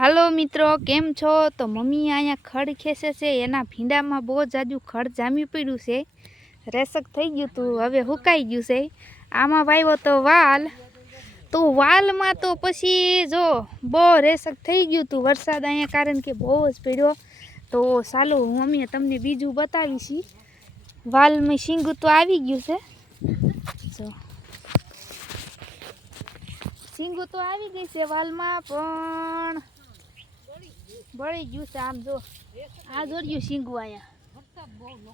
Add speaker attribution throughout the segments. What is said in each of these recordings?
Speaker 1: હાલો મિત્રો, કેમ છો? તો મમ્મી અહીંયા ખડ ખેંચે છે, એના ભીંડામાં બહુ જાજુ ખડ જામી પડ્યું છે. રેસક થઈ ગયું હતું હવે હુકાઈ ગયું છે. આમાં વાવ્યો તો વાલ. તો વાલમાં તો પછી જો બહુ રેસક થઈ ગયું હતું વરસાદ અહીંયા કારણ કે બહુ જ પડ્યો. તો ચાલો હું મમ્મીએ તમને બીજું બતાવીશ. વાલમાં શીંગું તો આવી ગયું છે. જો. શીંગું તો આવી ગઈ છે વાલમાં, પણ બળી ગયું છે આમ જો. આ જોડ્યું શીંગું અહીંયા.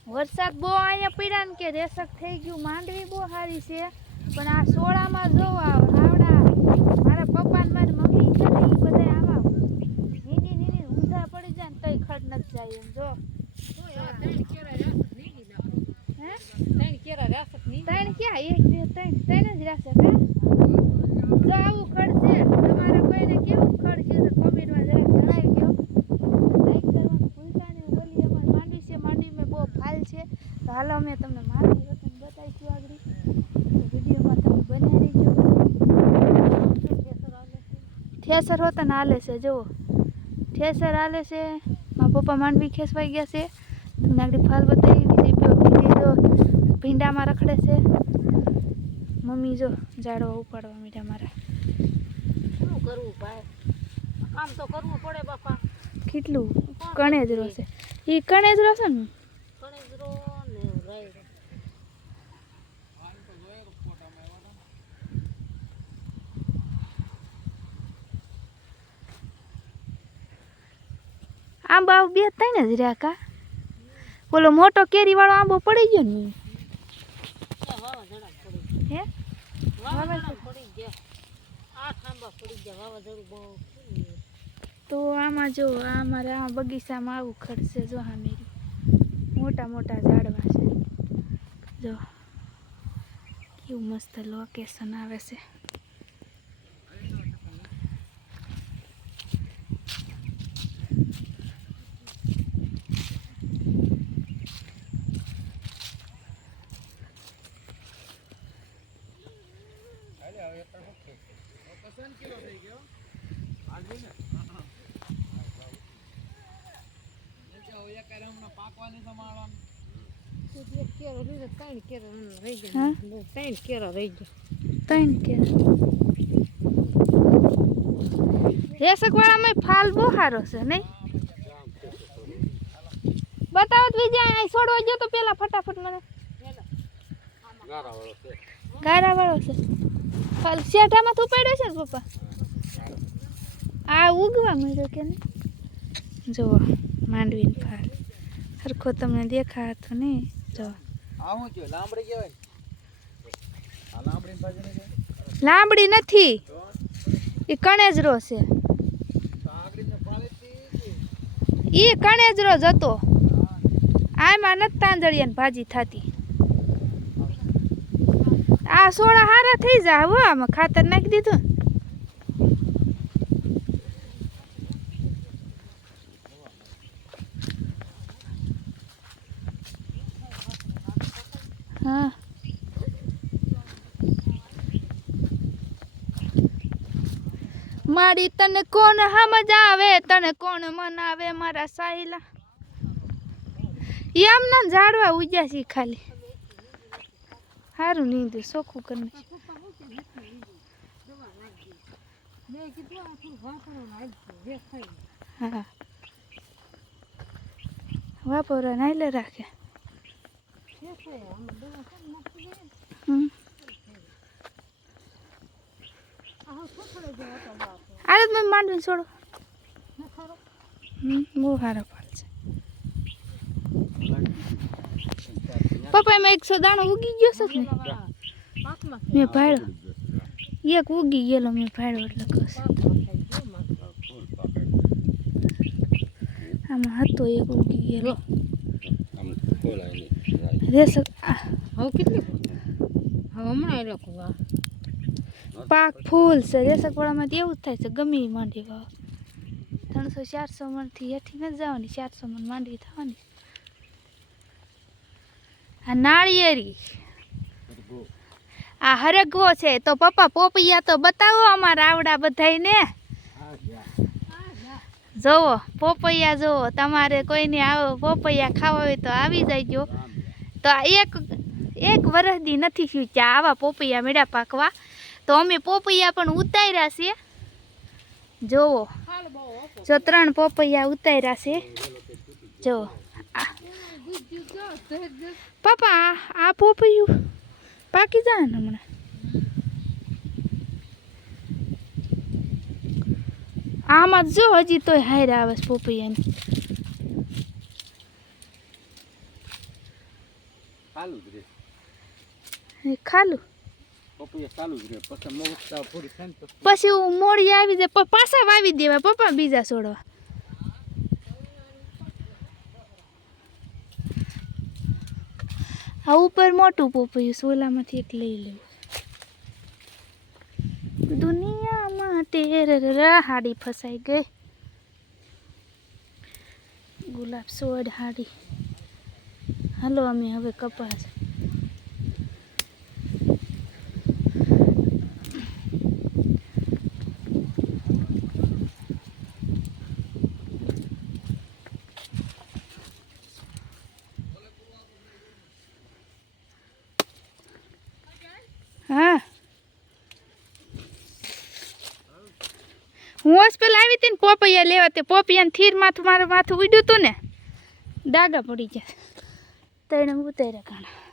Speaker 1: વરસાદ બહુ અહીંયા પડ્યા ને કે રેસક થઈ ગયું. માંડવી બહુ સારી છે. પણ આ સોળામાં જો આવડા મારા પપ્પા ને મારી મમ્મી છે ને એ બધા આવા નીની નીની ઊંધા પડી જાય ને તોય ખડ નથી જાય એમ જો. હે? ત્રણ ક્યાં? એક બે ત્રણ. ત્રણ જ રહેશે કા જો આવું ખડ છે તમારે કોઈને કેવું ખડ છે તો કમેન્ટમાં જરા જણાવી દો લાઈક કરવાનું ભૂલતા નહીં બોલી અમારે માંડવી છે માંડવીમાં બહુ ફાલ છે તો હાલો અમે તમને મારું વતન બતાવીશું આગળ. વિડીયોમાં તમે બનાવી રહીજો. ઠેસર હોતા હાલે છે જુઓ. ઠેસર હાલે છે. મારા પપ્પા માંડવી ખેસવાઈ ગયા છે. તમને આગળ ફાલ બતાવી બીજી જો ભીંડામાં રખડે છે. મમ્મી જો ઝાડવા ઉપાડવા મીઠા મારા.
Speaker 2: શું કરવું ભાઈ? કામ તો કરવું પડે બાપા.
Speaker 1: કેટલું? કણેજરો છે. એ કણે જ રહેશે ને?
Speaker 2: કણે જ રાયડો
Speaker 1: આંબા બે ત્રણ જ રહ્યા કા? બોલો, મોટો કેરી વાળો આંબો પડી ગયો ને? હે?
Speaker 2: પડી
Speaker 1: તો આમાં જો, આ અમારા આ બગીચામાં આવું ખડશે જો હા મેરી. મોટા મોટા ઝાડવા છે. જો કેવું મસ્ત લોકેશન આવે છે
Speaker 2: પાકવાની લીધો ત્રણ કેરો
Speaker 1: રેસકવાળામાં ફાલ બહુ છે નહીં બતાવો તો અહીં છોડવા ગયો તો પેલા ફટાફટ મને ગારાવાળો છે ફાલ શેઠામાં તું પડ્યો છે પપ્પા આ ઉગવા મળ્યો કે નહીં જુઓ માંડવીને ફાલ સરખો તમને દેખાતો નહીં જો
Speaker 3: આ લાંબડી કહેવાય. આ લાંબડીની ભાજી નહીં
Speaker 1: લાંબડી નથી. એ કણેજરો છે? એ કણેજરો જ હતો. આમાં નથી તાંદળિયાની ભાજી થતી. આ સોડા હારા થઈ જાય હો આમાં ખાતર નાખી દીધું હા મારી તને કોણ સમજાવે? તને કોણ મનાવે મારા સાયલા? એમ ના ઝાડવા ઉગ્યા છે ખાલી. સારું નીંદે ચોખ્ખું કરી
Speaker 2: મેં કીધું આ થોડું વાપરો નાખજો દેખાય
Speaker 1: હા. વાપોરા નાઈલે રાખે
Speaker 2: દેખાય આમાં દવા કેમ નાખી દે
Speaker 1: હમ
Speaker 2: આ થોડો જો હતો બાપો
Speaker 1: છોડો
Speaker 2: ને ખરો
Speaker 1: હમ બહુ સારો ફળ છે. પપ્પા એમાં એકસો દાણો ઉગી ગયો છે
Speaker 2: ને?
Speaker 1: મેં ભાડ્યો એક ઉગી ગયેલો મેં ભાડ્યો એટલે કહું આમાં હતો એક ઉગી ગયેલો. રેસક
Speaker 2: હવે કેટલી હવે હમણાં એ લોકો વાહ
Speaker 1: પાક ફૂલ છે. રેસકવાળામાં તો એવું જ થાય છે, ગમે એ માંડવી વાવ. ત્રણસો, ચારસો મણથી હેઠી નથી જવાની, ચારસો મણ માંડવી થવાની. આ નાળિયેરી. આ હરગવો છે, તો પપ્પા પોપૈયા તો બતાવો અમારા આવડા બધાયને. જોવો, પોપૈયા જોવો, તમારે કોઈને આવો પોપૈયા ખાવા હોય તો આવી જાય તો એક એક વરસથી નથી થયું કે આવા પોપૈયા મેળા પાકવા. તો અમે પોપૈયા પણ ઉતાર્યા છે. જોવો. જો ત્રણ પોપૈયા ઉતાર્યા છે. જો. પપ્પા આ- પોપૈયું પાકી જાય ને હમણાં? આમાં જો હજી તોય હારે આવે છે પોપૈયાની. ખાલું?
Speaker 3: પછી
Speaker 1: હું મોડી આવી જાય પાછા વાવી દેવા પપ્પા બીજા છોડવા. આ ઉપર મોટું પોપૈયું, સોલામાંથી એક લઈ લેવું દુનિયામાં તેર હાડી ફસાઈ ગઈ. ગુલાબ સોડ હાડી. હાલો, અમે હવે કપાસ હા હું હોસ્પિટલ આવી હતી ને, પોપૈયા લેવા તે પોપૈયાને થીર માથું, મારું માથું ઉડ્યું હતું ને, ડાગા પડી ગયા. તેને ઉતાર્યા કાણા